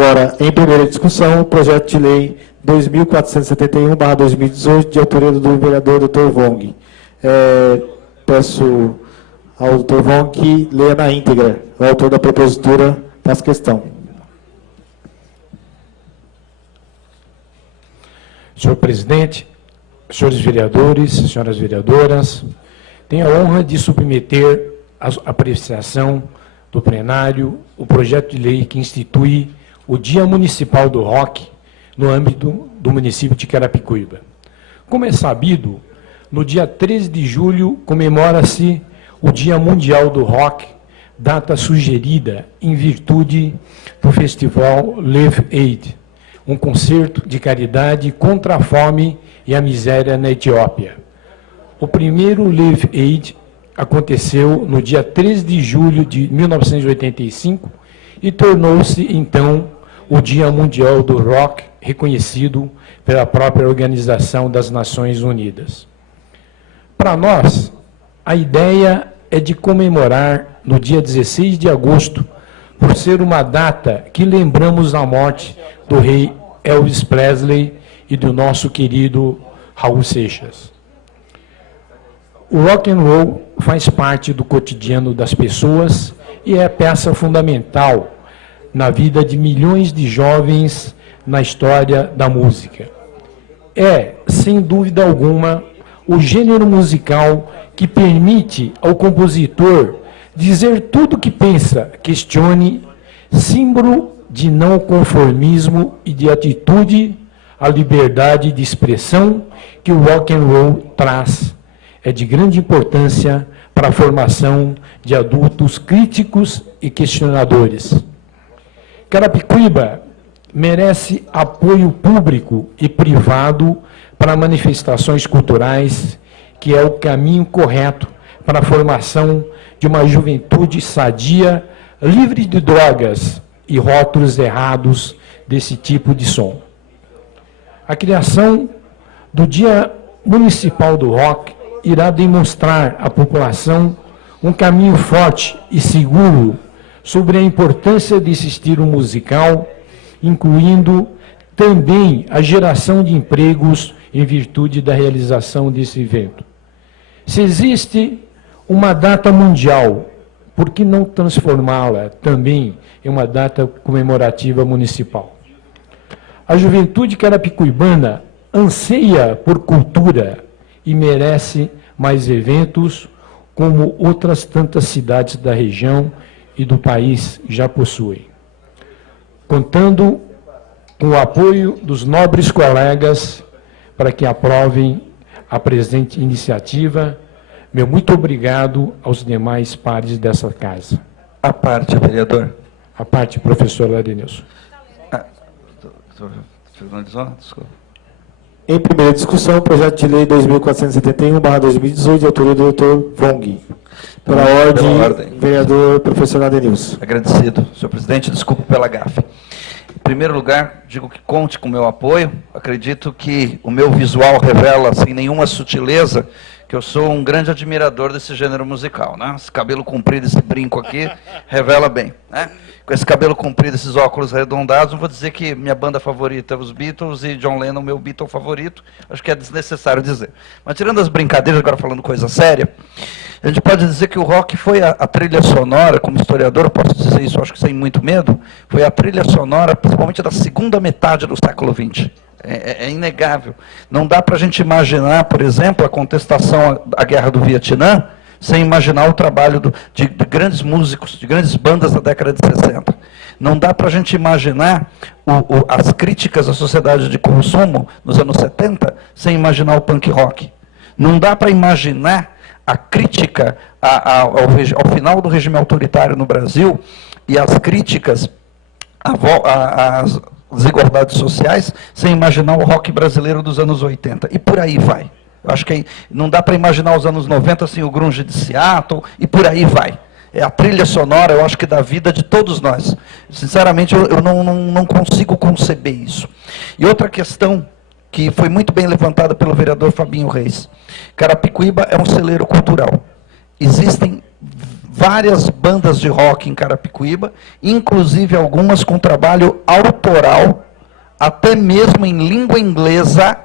Agora, em primeira discussão, o projeto de lei 2471/2018, de autoria do vereador Dr. Wong. Peço ao Dr. Wong que leia na íntegra o autor da propositura dessa questão. Senhor presidente, senhores vereadores, senhoras vereadoras, tenho a honra de submeter à apreciação do plenário o projeto de lei que institui o Dia Municipal do Rock no âmbito do município de Carapicuíba. Como é sabido, no dia 13 de julho comemora-se o Dia Mundial do Rock, data sugerida em virtude do festival Live Aid, um concerto de caridade contra a fome e a miséria na Etiópia. O primeiro Live Aid aconteceu no dia 13 de julho de 1985 e tornou-se, então, o Dia Mundial do Rock, reconhecido pela própria Organização das Nações Unidas. Para nós, a ideia é de comemorar no dia 16 de agosto, por ser uma data que lembramos a morte do rei Elvis Presley e do nosso querido Raul Seixas. O rock and roll faz parte do cotidiano das pessoas e é peça fundamental na vida de milhões de jovens na história da música. É, sem dúvida alguma, o gênero musical que permite ao compositor dizer tudo o que pensa, questione, símbolo de não conformismo e de atitude à liberdade de expressão que o rock and roll traz. É de grande importância para a formação de adultos críticos e questionadores. Carapicuíba merece apoio público e privado para manifestações culturais, que é o caminho correto para a formação de uma juventude sadia, livre de drogas e rótulos errados desse tipo de som. A criação do Dia Municipal do Rock irá demonstrar à população um caminho forte e seguro sobre a importância desse estilo musical, incluindo também a geração de empregos em virtude da realização desse evento. Se existe uma data mundial, por que não transformá-la também em uma data comemorativa municipal? A juventude carapicuibana anseia por cultura e merece mais eventos, como outras tantas cidades da região e do país já possuem. Contando com o apoio dos nobres colegas para que aprovem a presente iniciativa, meu muito obrigado aos demais pares dessa casa. A parte, vereador. A parte, professor Ladenilson. Finalizou? Desculpa. Em primeira discussão, o projeto de lei 2471/2018, de autoria do Dr. Wong. Pela ordem, vereador professor Adenilson. Agradecido. Senhor presidente, desculpe pela gafe. Em primeiro lugar, digo que conte com o meu apoio. Acredito que o meu visual revela, sem nenhuma sutileza, que eu sou um grande admirador desse gênero musical, né? Esse cabelo comprido, esse brinco aqui, revela bem, né? Com esse cabelo comprido, esses óculos arredondados, não vou dizer que minha banda favorita é os Beatles e John Lennon, meu Beatle favorito, acho que é desnecessário dizer. Mas tirando as brincadeiras, agora falando coisa séria, a gente pode dizer que o rock foi a trilha sonora, como historiador, eu posso dizer isso, acho que sem muito medo, foi a trilha sonora, principalmente da segunda metade do século XX. É inegável. Não dá para a gente imaginar, por exemplo, a contestação à guerra do Vietnã, sem imaginar o trabalho de grandes músicos, de grandes bandas da década de 60. Não dá para a gente imaginar as críticas à sociedade de consumo nos anos 70, sem imaginar o punk rock. Não dá para imaginar a crítica ao final do regime autoritário no Brasil e as críticas às desigualdades sociais, sem imaginar o rock brasileiro dos anos 80. E por aí vai. Eu acho que não dá para imaginar os anos 90 sem o grunge de Seattle, e por aí vai. É a trilha sonora, eu acho que da vida de todos nós. Sinceramente, eu não consigo conceber isso. E outra questão que foi muito bem levantada pelo vereador Fabinho Reis. Carapicuíba é um celeiro cultural. Existem várias bandas de rock em Carapicuíba, inclusive algumas com trabalho autoral, até mesmo em língua inglesa,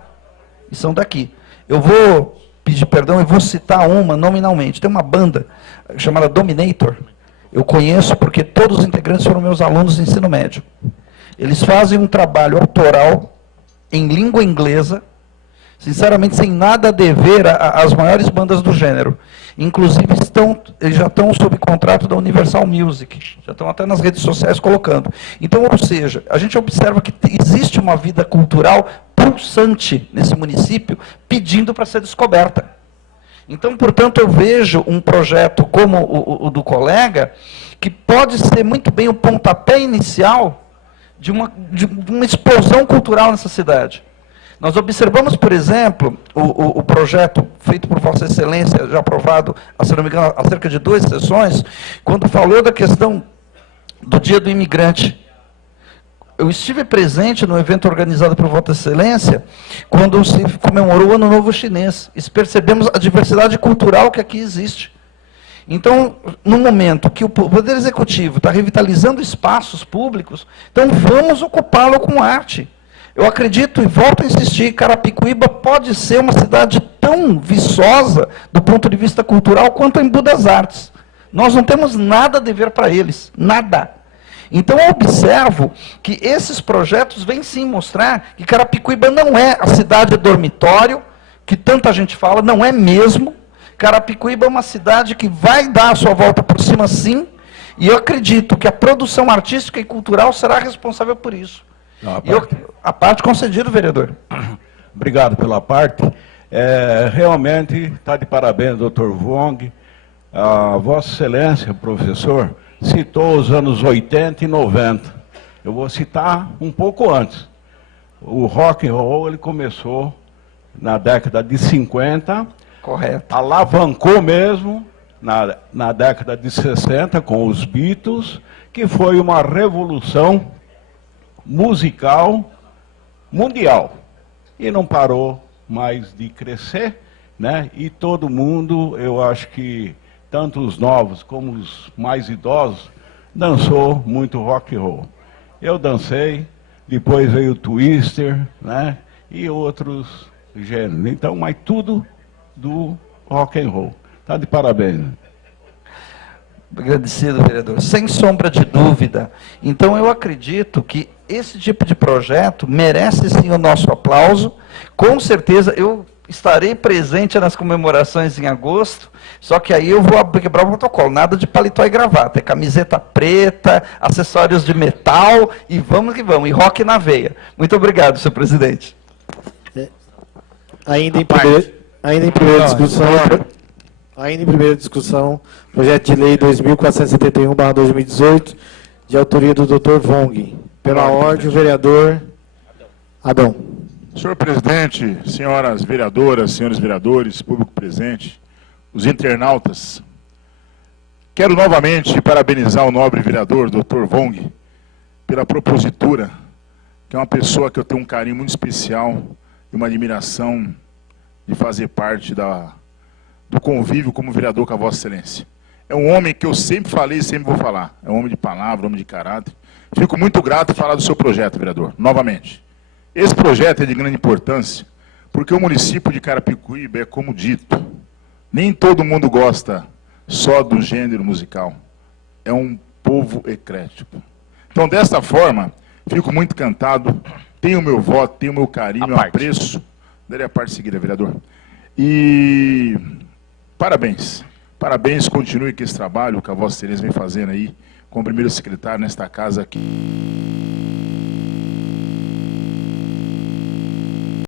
e são daqui. Eu vou pedir perdão e vou citar uma nominalmente. Tem uma banda chamada Dominator. Eu conheço porque todos os integrantes foram meus alunos de ensino médio. Eles fazem um trabalho autoral em língua inglesa, sinceramente sem nada a dever às maiores bandas do gênero. Inclusive, eles já estão sob contrato da Universal Music, já estão até nas redes sociais colocando. Então, ou seja, a gente observa que existe uma vida cultural pulsante nesse município, pedindo para ser descoberta. Então, portanto, eu vejo um projeto como o do colega, que pode ser muito bem o pontapé inicial de uma explosão cultural nessa cidade. Nós observamos, por exemplo, o projeto feito por Vossa Excelência, já aprovado, se não me engano, há cerca de 2 sessões, quando falou da questão do Dia do Imigrante. Eu estive presente no evento organizado por Vossa Excelência, quando se comemorou o Ano Novo Chinês. E percebemos a diversidade cultural que aqui existe. Então, no momento que o Poder Executivo está revitalizando espaços públicos, então vamos ocupá-lo com arte. Eu acredito e volto a insistir, Carapicuíba pode ser uma cidade tão viçosa do ponto de vista cultural quanto Embu das Artes. Nós não temos nada a dever para eles, nada. Então eu observo que esses projetos vêm sim mostrar que Carapicuíba não é a cidade dormitório, que tanta gente fala, não é mesmo. Carapicuíba é uma cidade que vai dar a sua volta por cima sim, e eu acredito que a produção artística e cultural será responsável por isso. Não, a parte concedida, vereador. Obrigado pela parte. Realmente está de parabéns, doutor Wong. A Vossa Excelência, professor, citou os anos 80 e 90. Eu vou citar um pouco antes. O rock and roll ele começou na década de 50. Correto. Alavancou mesmo na década de 60 com os Beatles, que foi uma revolução musical mundial. E não parou mais de crescer, né? E todo mundo, eu acho que tanto os novos como os mais idosos, dançou muito rock and roll. Eu dancei, depois veio o Twister, né? E outros gêneros. Então, mas tudo do rock and roll. Tá de parabéns. Agradecido, vereador. Sem sombra de dúvida. Então, eu acredito que esse tipo de projeto merece sim o nosso aplauso. Com certeza, eu estarei presente nas comemorações em agosto, só que aí eu vou quebrar o protocolo. Nada de paletó e gravata. É camiseta preta, acessórios de metal, e vamos que vamos. E rock na veia. Muito obrigado, senhor presidente. Ainda em primeira discussão, projeto de lei 2471/2018, de autoria do Dr. Wong. Pela ordem, o vereador Adão. Senhor presidente, senhoras vereadoras, senhores vereadores, público presente, os internautas, quero novamente parabenizar o nobre vereador, Dr. Wong, pela propositura, que é uma pessoa que eu tenho um carinho muito especial e uma admiração de fazer parte do convívio como vereador com a Vossa Excelência. É um homem que eu sempre falei e sempre vou falar. É um homem de palavra, homem de caráter. Fico muito grato em falar do seu projeto, vereador, novamente. Esse projeto é de grande importância, porque o município de Carapicuíba é como dito. Nem todo mundo gosta só do gênero musical. É um povo eclético. Então, desta forma, fico muito encantado. Tenho o meu voto, tenho o meu carinho, meu apreço. Darei a parte seguida, vereador. E parabéns. Parabéns, continue com esse trabalho que a Vossa Excelência vem fazendo aí, como primeiro secretário nesta casa aqui.